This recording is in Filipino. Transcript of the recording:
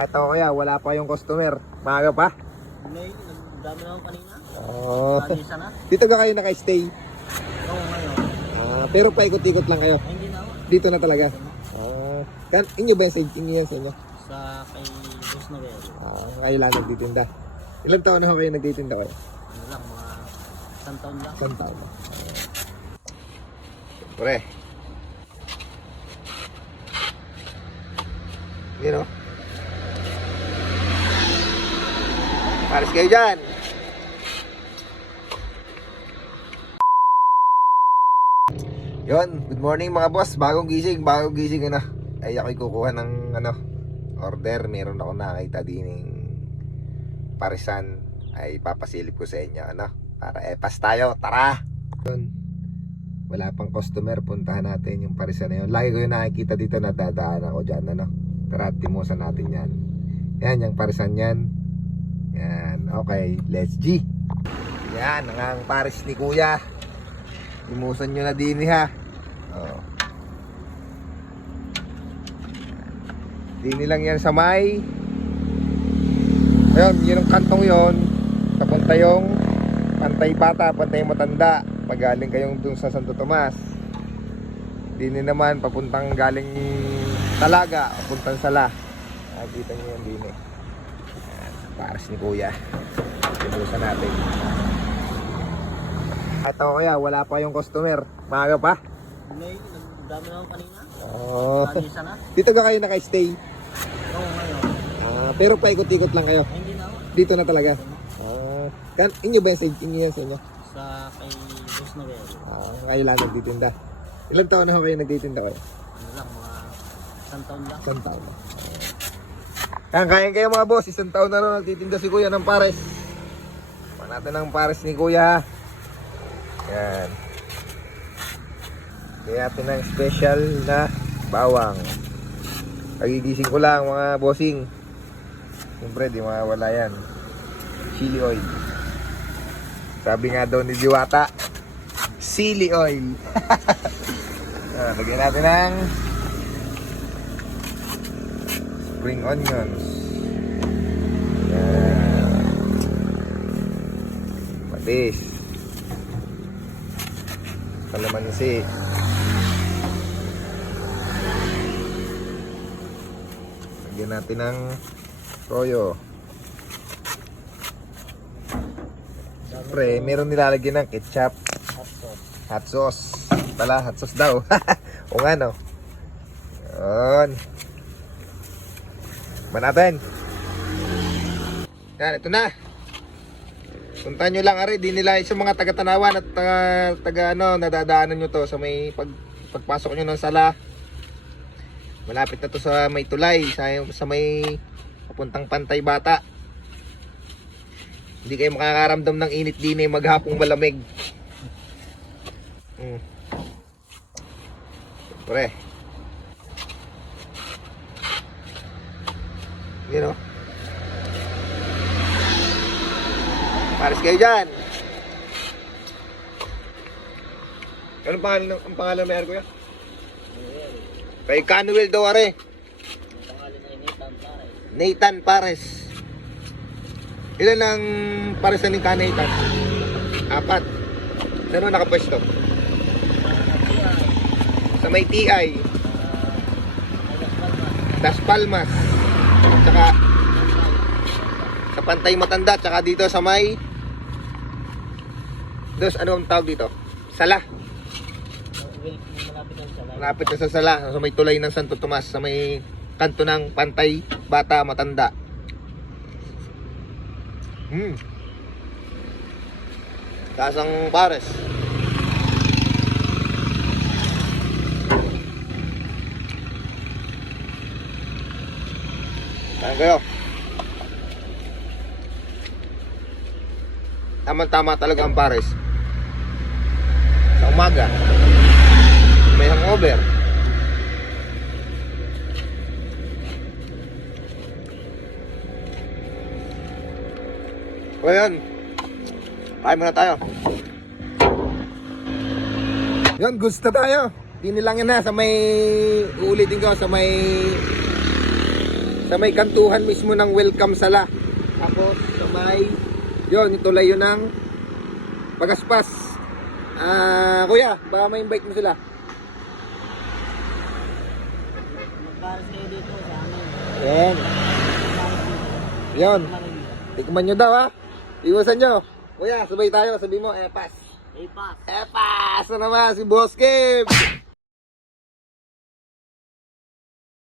Ito kaya, wala pa yung customer. Maaga pa? May dami naman kanina. Oo. Kanisa na. Dito ka kayo naka-stay? Oo, ngayon. Pero paikot-ikot lang kayo. Ay, hindi na ako. Dito na talaga. Inyo ba inyo yan sa inyo? Sa kay Boss Noel. Kayo lang nagtitinda. Ilang taon na ho kayo nagtitinda kayo? Ano lang, mga isang taon lang. Isang taon na. Pre. You know? Paris kayo dyan. Yon, good morning mga boss. Bagong gising ano. Ay ako'y kukuha ng order. Meron ako nakita dining parisan. Ay papasilip ko sa inyo para epas tayo, tara. Yun, wala pang customer. Puntahan natin yung parisan na yun. Lagi ko yung nakikita dito, nadadaan ako dyan Tara, timusan natin yan. Yan, yung parisan yan. Yan, okay, let's G. Yan, ang paris ni kuya. Timusan nyo na din ha. Dini lang yan sa may. Ayun, yun ang kantong yon. Papunta yung Pantay Bata, Pantay Matanda. Pag galing kayong dun sa Santo Tomas. Dini naman papuntang galing Talaga, papuntang Sala. Nakikita nyo yan dini. Paris ni kuya. Timusan natin. Ito kaya, wala pa yung customer. Maaga pa? May dami naman kanina. Kanisa na. Dito ka kayo naka-stay? Oo, ngayon. Pero paikot-ikot lang kayo. Ay, hindi na ako. Dito na talaga. Inyo ba inyo yan sa inyo? Sa kay Boss Noel. Kayo lang nagtitinda. Ilang taon na ho kayo nagtitinda kayo? Ano lang, mga isang taon lang. Isang taon na. Kaya kayo mga boss, isang taon na rin nagtitinda si kuya ng pares. Pa natin ang pares ni kuya. Yan. Kaya natin ng special na bawang. Kagigising ko lang mga bossing. Siyempre di mawawala yan. Chili oil. Sabi nga daw ni Diwata, chili oil. Lagyan natin ng spring onions. Yan. Patis. Kalamansi. Lagyan natin ng toyo. Siyempre, meron nilalagyan ng ketchup. Hot sauce. Pala, hot sauce daw. O nga no. Yun. Ba natin? Yan, ito na. Puntahan nyo lang ari, di nila sa mga taga-Tanawan at taga nadadaanan nyo to sa may pagpasok nyo ng Sala. Malapit na to sa may tulay, sa may papuntang Pantay Bata. Hindi kayo makakaramdam ng init din maghapong malamig. Pre. You know? Paris kayo dyan. Anong pangalan may kuya? Kay Canuel daw are. Pangalan ay Nathan Pares. Nathan Pares. Ilan ang parisan ni Nathan? 4. Saan mo nakapwesto? Sa may TI. Las Palmas. Tsaka sa Pantay Matanda. Tsaka dito sa may ano ang tawag dito? Sala. Malapit na sa Sala. Sa may tulay ng Santo Tomas. Sa may kanto ng Pantay Bata Matanda. Kasang pares. Saan kayo? Tama-tama talaga ang pares. Sa umaga may hangover. O yun, kain muna tayo. Yun, goods na tayo. Dinilangin na sa may, uulitin ko, sa may Sa may kantuhan mismo ng Welcome Sala. Ako sa may, yun, ito layo ng Pagaspas. Kuya, baka ma-invite mo sila. Magparas kayo dito sa amin. Yan. Yan. Tikman nyo daw ha. Iwasan nyo. Kuya, sabay tayo. Sabi mo, epas. Ipas. Epas na naman si Boss Kim.